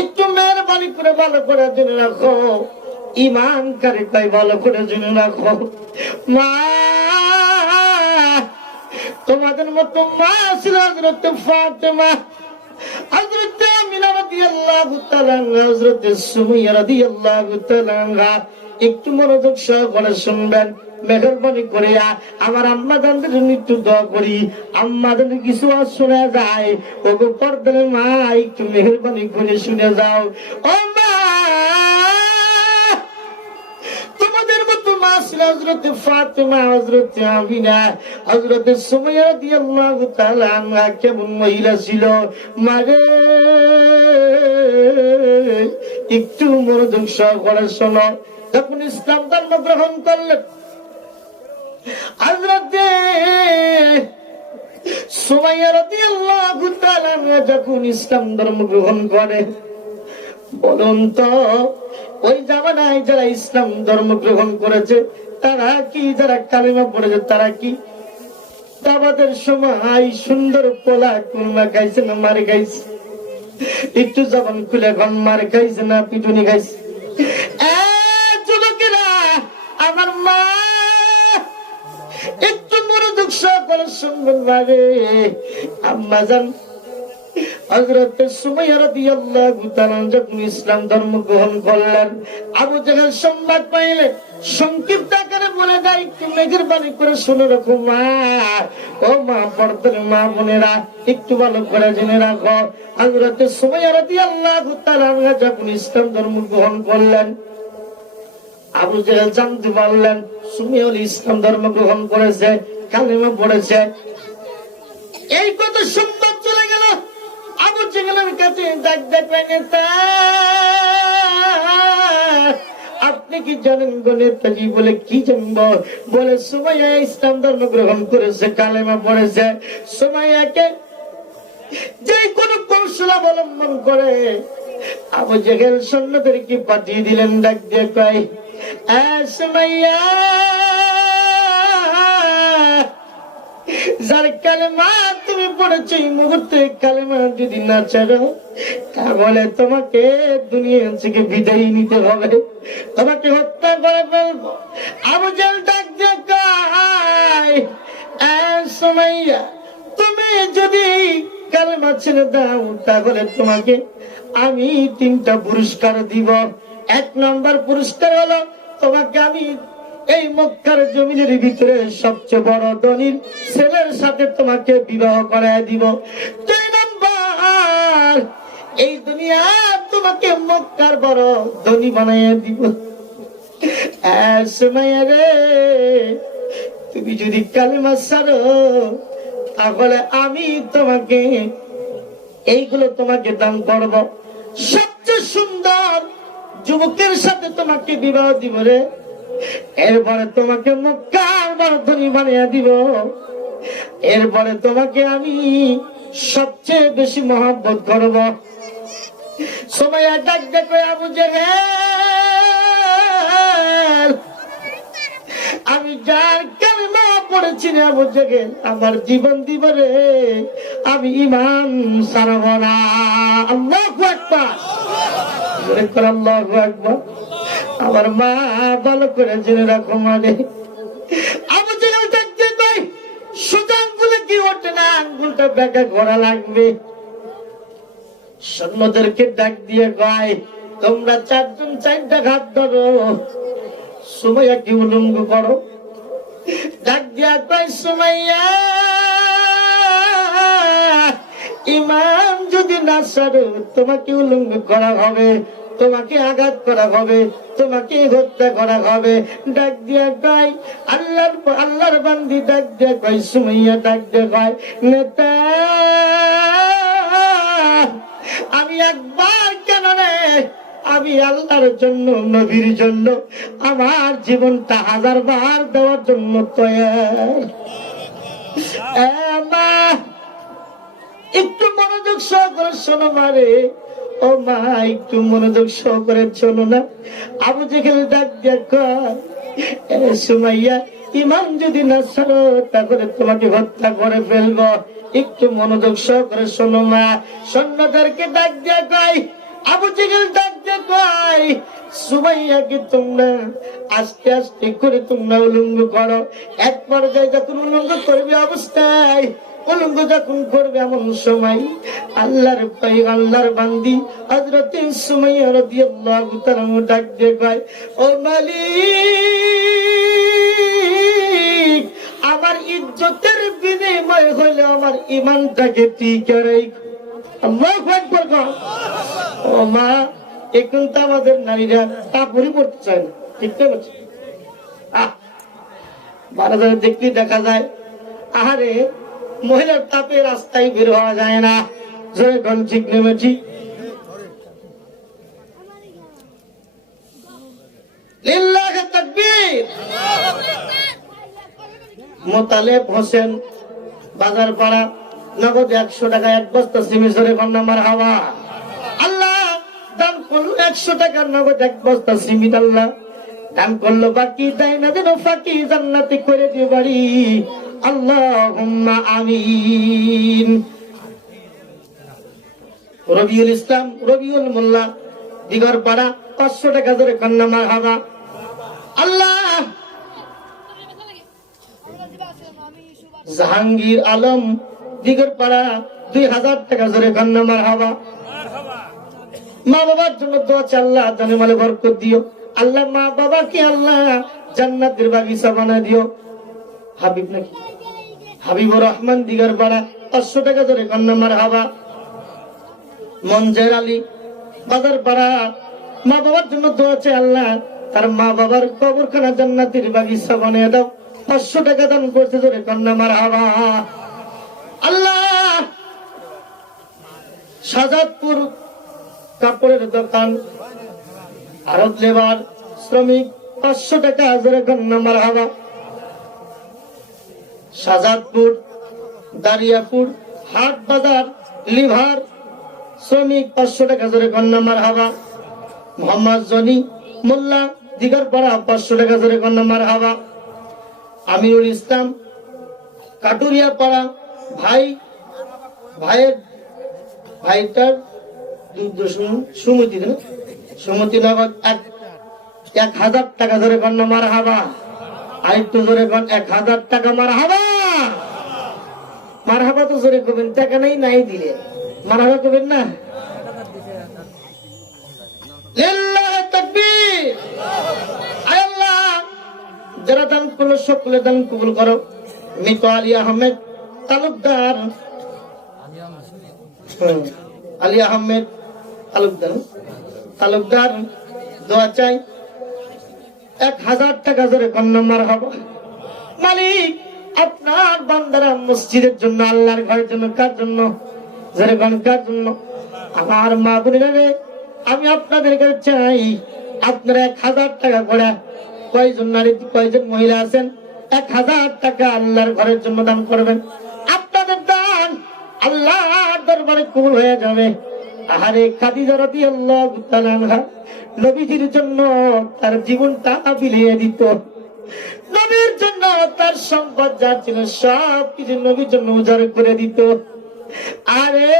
একটু মেহরবানি করে ভালো করে জেনে রাখো। ইমানকারী তাই ভালো করে জেনে রাখো। মা, তোমাদের মতো মা ছিল ফাতেমা। একটু মনোযোগ সহকারে শুনবেন। মেহরবানি করে আমার আম্মাদের জন্য একটু দোয়া করি। আম্মা আম্মাদের কিছু আর শোনা যায়। ওগো পর্দার মা, একটু মেহরবানি করে শুনে যাও। ও কেমন মহিলা ছিল? মারে, একটু মনোযোগ সহকারে শোনো। যখন ইসলাম ধর্ম গ্রহণ করলেন যখন ইসলাম ধর্ম গ্রহণ করে, বলুন তো, ওই জামানায় যারা ইসলাম ধর্ম গ্রহণ করেছে, তারা কি, যারা কালিমা পড়েছে, তারা কি? দাবাদের সময় সুন্দর পোলা কুলমা খাইছে না মারে খাইছে? একটু জবান খুলে এখন মার খাইছে না পিটুনি খাইছে? আম্মা ইসলাম ধর্ম গ্রহণ করলেন, আবু জাহেল সংবাদ পাইলেন, সংক্ষিপ্ত আকারে বলে যায় একটু মেহেরবানি করে শুনে রাখো মা ও মা পর্দার মা বোনেরা, একটু ভালো করে জেনে রাখো। তাআলা যখন ইসলাম ধর্ম গ্রহণ করলেন, আবু জাহেল জানতে পারলেন ইসলাম ধর্ম গ্রহণ করেছে। কালিমা পড়েছে। এই কথা সংবাদ চলে গেল। আবু জেগেলের কাছে ডাক দেখবেন আপনি কি জানেন গো নেতাজি, বলে কি জানব? বলে সুমাইয়া ইসলাম ধর্ম গ্রহণ করেছে, কালেমা পড়েছে। সুমাইয়াকে যে কোনো কৌশল অবলম্বন করে আবু জেগেল সৈন্যদেরকে পাঠিয়ে দিলেন, ডাক দিয়ে কয়, "এ সুমাইয়া যার কালেমা তুমি পড়েছো এই মুহূর্তে কালেমা যদি না ছাড়ো তাহলে তোমাকে দুনিয়া থেকে বিদায় নিতে হবে। তোমাকে হত্যা করে ফেলব। আবু জেল ডাক দিয়ে কয়, "এ সুমাইয়া তুমি যদি কালেমা ছেড়ে দাও তাহলে তোমাকে আমি তিনটা পুরস্কার দিব। এক নম্বর পুরস্কার হলো তোমাকে আমি এই মক্কার জমিনের ভিতরে সবচেয়ে বড় ধনীর ছেলের সাথে তোমাকে বিবাহ করায় দিব। এই দুনিয়া তোমাকে মক্কার বড় ধনী বানাইয়া দিব। রে, তুমি যদি কালিমা ছাড়ো, তাহলে আমি তোমাকে এইগুলো তোমাকে দান করব। সবচেয়ে সুন্দর যুবকের সাথে তোমাকে বিবাহ দিব রে। এরপরে তোমাকে মক্কার বড় বানিয়ে দিব? এরপরে তোমাকে আমি সবচেয়ে বেশি মহব্বত করব। সময় ডাক দেখো আবু জেহেল। আমি যার কালিমা পড়েছি রে আবু জেহেল, আমার জীবন দিব রে। আমি ইমান সারব না। আল্লাহু আকবার। আল্লাহু আকবার। আমার মা ভালো করে জেনে রাখো মানে। আবু জেহেল দেখতে তাই সোজা আঙ্গুলে কি ওঠে না? আঙ্গুলটা বেঁকা করা লাগবে। সৈন্যদেরকে ডাক দিয়ে কয়, তোমরা চারজন চারটা ঘাত ধরো। সুমাইয়া কি উলঙ্গ করো? ডাক দিয়া কয়, সুমাইয়া ইমাম যদি না সারো, তোমাকে উলঙ্গ করা হবে, তোমাকে আঘাত করা হবে, তোমাকে হত্যা করা হবে। ডাক দিয়া কয়, আল্লাহর আল্লাহর বান্দি ডাক দিয়া কয়, সুমাইয়া ডাক দিয়া কয়, নেতা, আমি একবার কেন রে? আমি আল্লাহর জন্য, নবীর জন্য, আমার জীবনটা হাজার বার দেওয়ার জন্য তৈরি একটু মনোযোগ সহকারে শোনো মারে ও মা, একটু মনোযোগ সহকারে শোনো না। আবু যেখানে ডাক দেখ সুমাইয়া ইমান যদি না ছাড়ো, তাহলে তোমাকে হত্যা করে ফেলব। একটু মনোযোগ সহকারে শোনো মা। সৈন্যদেরকে ডাক দিয়ে কয়, আবু জেগেল ডাক দিয়ে কয়, সুমাইয়াকে তোমরা আস্তে আস্তে করে তোমরা উলঙ্গ করো। এক পর্যায়ে যখন উলঙ্গ করবে অবস্থায় উলঙ্গ যখন করবে এমন সময়, আল্লাহর পাই আল্লাহর বান্দি হযরত সুমাইয়া রাদিয়াল্লাহু তাআলা ডাক কয়, ও মালিক, আমার ইজ্জতের বিনিময় হইলে আমার ইমানটাকে টিকে রেখো আল্লাহু আকবার কর ও মা, এখন তো আমাদের নারীরা কাপড়ই পড়তে চায় না, ঠিক না বলছি? আহ, বারাদারে দেখলে দেখা যায়, আহারে মহিলার তাপে রাস্তায় বের হওয়া যায় না। জোরে কোন ঠিক নেমে ঠিক। লিল্লাহে তাকবীর। মোতালেব হোসেন বাজার পাড়া নগদ একশো টাকা, এক বস্তা সিমিসরে কন্যা মার হাওয়া। আল্লাহ দান করল একশো টাকার নগদ, এক বস্তা সিমিত আল্লাহ দান করল বাকি, দেয় না যেন ফাঁকি, জান্নাতি করে দিয়ে বাড়ি। রবিউল ইসলাম, রবিউল মোল্লা, দিগর পাড়া, পাঁচশো টাকা ধরে কন্যা আল্লাহ! জাহাঙ্গীর আলম, দিগর পাড়া, দুই হাজার টাকা ধরে কন্যা মার হাওয়া মা বাবার জন্য দোয়া আল্লাহ জানে মালে বরকত দিও। আল্লাহ মা বাবাকে আল্লাহ জান্নাতের বাগিচা বানায় দিও। হাবিব নাকি? হাবিবুর রহমান দিগর পাড়া পাঁচশো টাকা ধরে কন্যা মার হাওয়া মঞ্জের আলী বাজার পাড়া মা বাবার জন্য দোয়া চাই আল্লাহ। তার মা বাবার কবরখানা জান্নাতের বাগিচা বানিয়ে দাও। পাঁচশো টাকা দান করতে ধরে কন্যা মার হাওয়া আল্লাহ! সাজাদপুর কাপড়ের দোকান। আরব লেবার শ্রমিক পাঁচশো টাকা হাজারে কন্যা মার হাওয়া সাজাদপুর দারিয়াপুর হাট বাজার লিভার, শ্রমিক পাঁচশো টাকা ধরে কন্যা মার হাওয়া মোহাম্মদ জনি, মোল্লা দিগার পাড়া পাঁচশো টাকা ধরে কন্যা মার হাওয়া আমিরুল ইসলাম কাটুরিয়া পাড়া ভাই, ভাইয়ের, ভাইটার সুমতি সুমতি নগদ এক হাজার টাকা ধরে কন্যা মার হাবা কন, এক হাজার টাকা হাবা হাবা তো নেই দিলে। না? যারা দান করল সকলে দান কবুল করো। মিতু আলী আহমেদ, তালুকদার। আলী আহমেদ, তালুকদার। তালুকদার, দোয়া চাই। এক হাজার টাকা ধরে কন্যা মার হব? মালিক আপনার বান্দারা মসজিদের জন্য আল্লাহর ঘরের জন্য কার জন্য? কোন কার জন্য? আমার মা বোনেরা রে, আমি আপনাদের কাছে চাই আপনারা এক হাজার টাকা করে কয়জন নারী কয়জন মহিলা আছেন এক হাজার টাকা আল্লাহর ঘরের জন্য দান করবেন। আপনাদের দান আল্লাহর দরবারে কবুল হয়ে যাবে। আহারে খাদিজা রাদিয়াল্লাহু তাআলা নবীজির জন্য তার জীবনটা বিলিয়ে দিত। নবীর জন্য তার সম্পদ যা ছিল সব কিছু নবীর জন্য উজাড় করে দিত। আরে,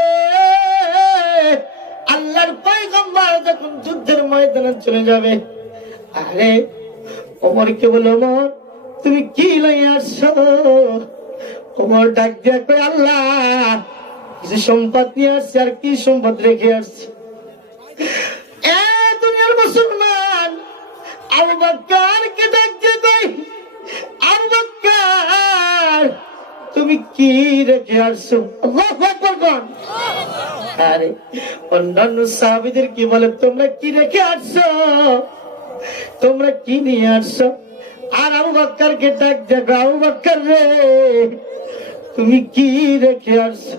আল্লাহর পয়গম্বর যখন যুদ্ধের ময়দানে চলে যাবে, আরে, ওমরকে বলো ওমর, তুমি কি লই আসছো? ওমর ডাক দিয়া আল্লাহ কিছু সম্পদ নিয়ে আসছে আর কি সম্পদ রেখে আসছে। দুনিয়ার মুসলমান, আবু বকর কে ডাক দিয়ে কই? আবু তুমি কি রেখে আসছো? আরে, অন্যান্য সাহাবীদের কি বলে, তোমরা কি রেখে আসছো? তোমরা কি নিয়ে আসছো? আর আবু বাক্কার কে ডাক দেখো, আবু বক্কর রে, তুমি কি রেখে আসছো?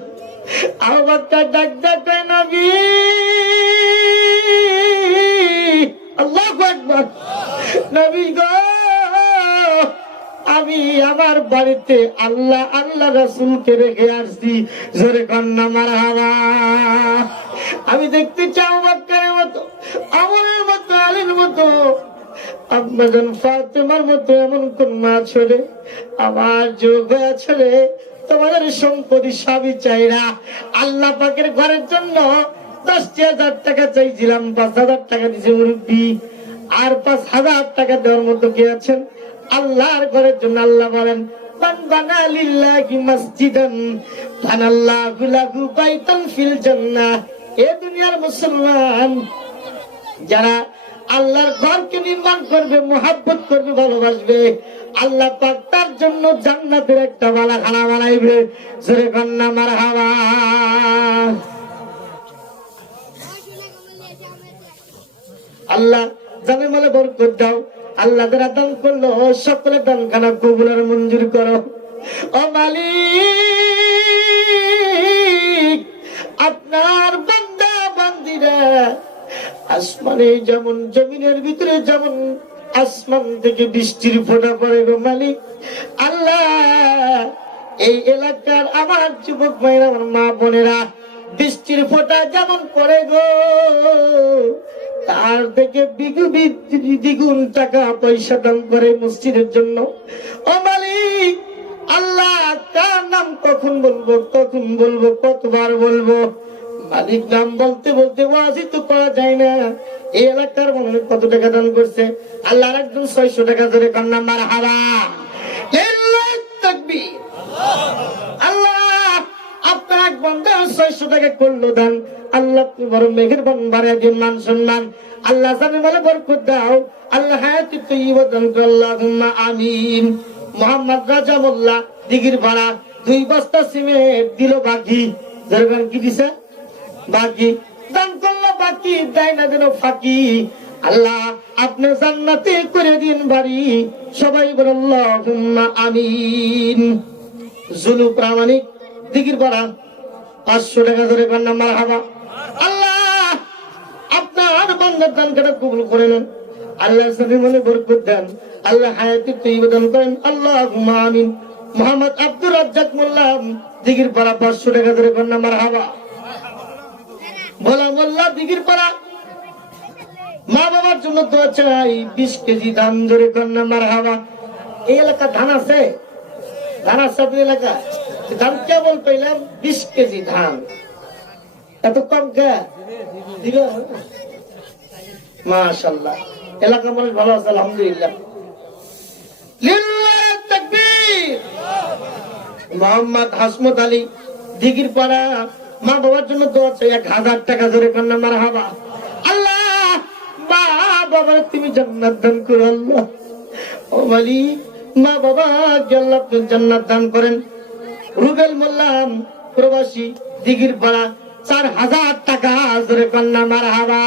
আবু ডাক দেখো নবী। আল্লাহু আকবার। নবী গো, আমি আমার বাড়িতে আল্লাহ আল্লাহ রাসূলকে রেখে আসছি। জোরে কন্যা মারা আমি দেখতে চাও বাক্কারের মতো, আমলের মতো, আলীর মতো। আম্মাজন ফাতেমার মতো এমন কোন মা ছেলে, আমার যোগ রে তোমাদের সম্পত্তি সবই চাইরা আল্লাহ পাকের ঘরের জন্য দশটি হাজার টাকা চাইছিলাম, পাঁচ হাজার টাকা দিছে মুরব্বী, আর পাঁচ হাজার টাকা দেওয়ার মতো কে আছেন? আল্লাহর ঘরের জন্য আল্লাহ বলেন যারা আল্লাহর ঘরকে নির্মাণ করবে, মোহাব্বত করবে, ভালোবাসবে আল্লাহ তার জন্য জান্নাতের একটা বালা খানা বানাইবে। জোরে কন্যা হাওয়া আল্লাহ, জানে মালে বরকত দাও। আল্লাহ যারা দান করল, সকলে দান খানা কবুলের মঞ্জুর করো। ও মালিক, আপনার বান্দা, বান্দিরা, আসমানে যেমন, জমিনের ভিতরে যেমন আসমান থেকে বৃষ্টির ফোঁটা পড়ে গো মালিক। আল্লাহ, এই এলাকার আমার যুবক ভাইরা, আমার মা বোনেরা, বৃষ্টির ফোঁটা যেমন পড়ে গো, তার থেকে বিগু দ্বিগুণ টাকা পয়সা দান করে মসজিদের জন্য। ও মালিক, আল্লাহ, কার নাম কখন বলব কখন বলব, কতবার বলব? মালিক নাম বলতে বলতে ওয়াজি তো করা যায় না। এই এলাকার মনে কত টাকা দান করছে? আল্লাহ একজন ছয়শো টাকা ধরে কন্যা মার হারা আল্লাহ দিঘির ভাড়া, দুই বস্তা সিমেন্ট দিল বাকি যেরকম কি দিছে? বাকি, দান করল বাকি, দেয় না যেন ফাঁকি। আল্লাহ, আপনি জান্নাতে করে দিন বাড়ি। সবাই বলে, আল্লাহুম্মা আমিন। জুলু প্রামাণিক দিগির পাড়া পাঁচশো টাকা ধরে কন্যা মার হাবা আল্লাহ, আপনার বন্ধের দান কেটে কবুল করে নেন। আল্লাহ সাথে মনে বরকত দেন, আল্লাহ হায়াতি তৈব করেন। আল্লাহ আমিন। মোহাম্মদ আব্দুর রাজ্জাক মোল্লা দিগির পাড়া পাঁচশো টাকা ধরে কন্যা মার হাবা ভোলা মোল্লা দিগির পাড়া। মা বাবার জন্য চাই, বিশ কেজি ধান ধরে কন্যা মার হাবা এই এলাকা ধান আছে? ধান আছে এলাকা? ধান কেবল পেলাম বিশ কেজি ধান। এত কম মাশাল্লাহ। এলাকা মানুষ ভালো আছে, আলহামদুলিল্লাহ। লিল্লাহ মোহাম্মদ হাসমত আলী দিঘির পাড়া। মা বাবার জন্য দোয়া চাই, এক হাজার টাকা ধরে কন্যা মারা হাবা আল্লাহ, মা বাবার তুমি জান্নাত দান করো, আল্লাহ। ও মালিক মা বাবা আল্লাহ আপনি জান্নাত দান করেন। রুবেল মোল্লাম প্রবাসী, দিঘির পাড়া, চার হাজার টাকা ধরে কন্যা মার হাবা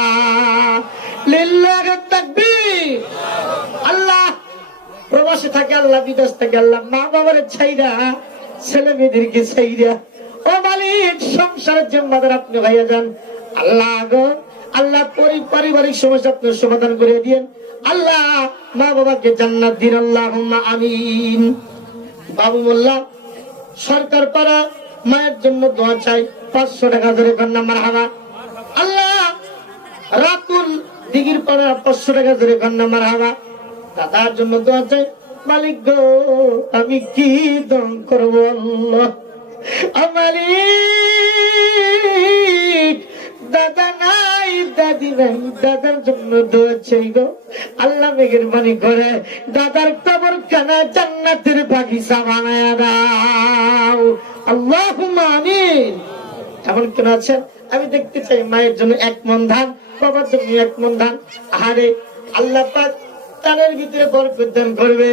লিল্লাহ তাকবীর। আল্লাহ, প্রবাসী থাকে, আল্লাহ বিদেশ থেকে, আল্লাহ মা বাবার ছাইরা ছেলে মেয়েদেরকে ছাইরা ও মালিক, সংসারের জিম্মাদার আপনি ভাইয়া যান। আল্লাহ গো, আল্লাহ পরি- পারিবারিক সমস্যা আপনার সমাধান করে দিন আল্লাহ মা বাবাকে জান্নাত দিন আল্লাহ আমিন। বাবু মোল্লা, সরকার পাড়া, মায়ের জন্য দোয়া চাই। পাঁচশো টাকা ধরে কন্যা মার হাবা আল্লাহ রাতুল দিঘির পাড়া, পাঁচশো টাকা ধরে কন্যা মার হাবা দাদার জন্য দোয়া চাই। মালিক গো, আমি কি দম করব আল্লাহ? মালিক দাদা নাই, দাদি নাই, দাদার জন্য দোয়া চাই গো। আল্লাহ মেঘের বাণী করে, দাদার কবর কানা জান্নাতের বাগিচা বানায় দাও। আমিন। কেন আছেন আমি দেখতে চাই মায়ের জন্য এক মন ধান, বাবার জন্য এক মন ধান। আহারে, আল্লাহ পাক তাদের ভিতরে বরকত দান করবে।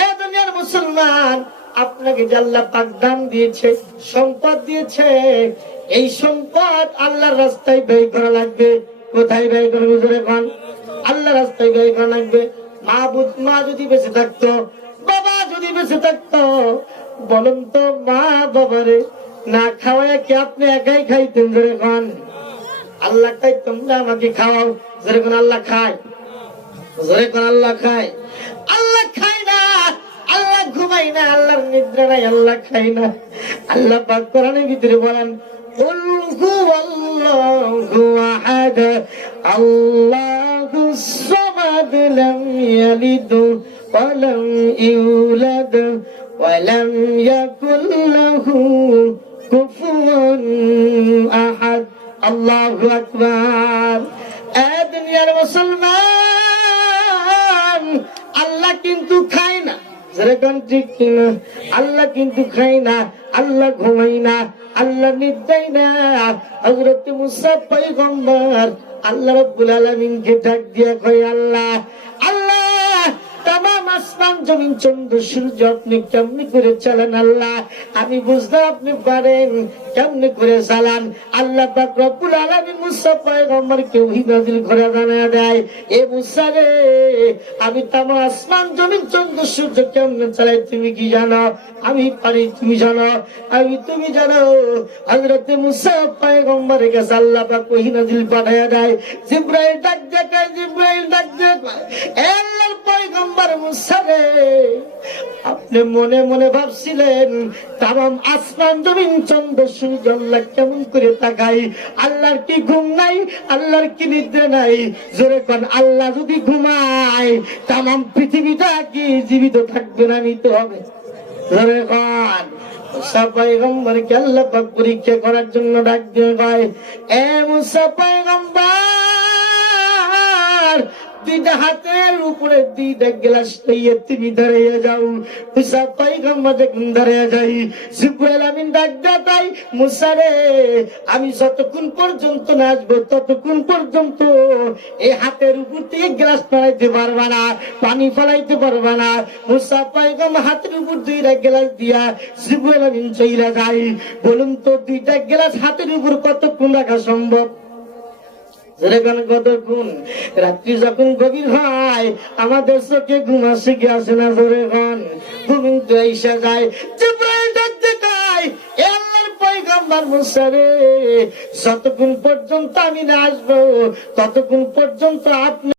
এ দুনিয়ার মুসলমান আপনাকে আল্লাহ পাক দান দিয়েছে, সম্পদ দিয়েছে, এই সম্পদ আল্লাহর রাস্তায় ব্যয় করা লাগবে। কোথায় ব্যয় করবে জোরে খান আল্লাহ রাস্তায় ব্যয় করা লাগবে। মা মা যদি বেঁচে থাকতো, বাবা যদি বেঁচে থাকতো, বলুন তো মা বাবারে, না খাওয়ায় কি আপনি একাই খাইতেন জোরে খান আল্লাহ খাই তোমরা আমাকে খাওয়াও। জোরে কোন আল্লাহ খায়? জোরে কোন আল্লাহ খায়? আল্লাহ ঘুমাই না আল্লাহর নিদ্রা নাই আল্লাহ খায় না আল্লাহ পাক কোরআনের ভিতরে বলেন قل هو الله احد الله الصمد أحد لم يلد ولم يولد ولم يكن له কিন্তু খাই না, আল্লাহ ঘুমাই না, আল্লাহ নির্দায় না। হজরত মুসা পৈগম্বর আল্লাহ রব্বুল আলমিনকে ডাক দিয়া কয়, আল্লাহ আল্লাহ, তামাম আসমান, জমিন, চন্দ্র, সূর্য আপনি কেমনি করে চালান আল্লাহ? আমি বুঝতে আপনি পারেন কেমনি করে চালান। আল্লাহ পাক রব্বুল আলামিন মুসা ওহী নাযিল করে জানা দেয়। এ মুসা রে, আমি তামাম আসমান, জমিন, চন্দ্র, সূর্য কেমনে চালাই তুমি কি জানো? আমি পারি, তুমি জানো? আমি, তুমি জানো? হযরত মুসা আল্লাহ পাক ওহী নাযিল পাঠায়া দেয়। জিব্রাইল ডাক দেখায়, জিব্রাইল ডাক আল্লাহর পয়গম্বর মুসা রে আপনি মনে মনে ভাবছিলেন আসমান জমিন, চন্দ্র, সূর্য, আল্লাহ কেমন করে তাকাই আল্লাহর কি ঘুম নাই? আল্লাহর কি নাই? জোরে আল্লাহ যদি ঘুমায় তাম পৃথিবীটা কি জীবিত থাকবে না, নিতে হবে? জোরে কোন পয়গম্বরকে আল্লাহ পরীক্ষা করার জন্য ডাক দিয়ে কয়, এ মুসা পয়গম্বর দুইটা হাতের উপরে দুইটা গ্লাস লইয়ে তুমি যাও। যাই। জিব্রাইল আমিন ডাক দাতাই মুসা রে, আমি যতক্ষণ পর্যন্ত না ততক্ষণ পর্যন্ত এই হাতের উপর থেকে গ্লাস ফেলাইতে পারবা না, পানি ফলাইতে পারবা না। মুসা পাইগম হাতের উপর দুইটা গ্লাস দিয়া জিব্রাইল আমিন চইলা যাই বলুন তো, দুইটা গ্লাস হাতের উপর কতক্ষণ রাখা সম্ভব? রাত্রি যখন গভীর হয়, আমাদের চোখে না জোরে ঘুমিন তো যায় রে, যতক্ষণ পর্যন্ত আমি না আসব, ততক্ষণ পর্যন্ত আপনি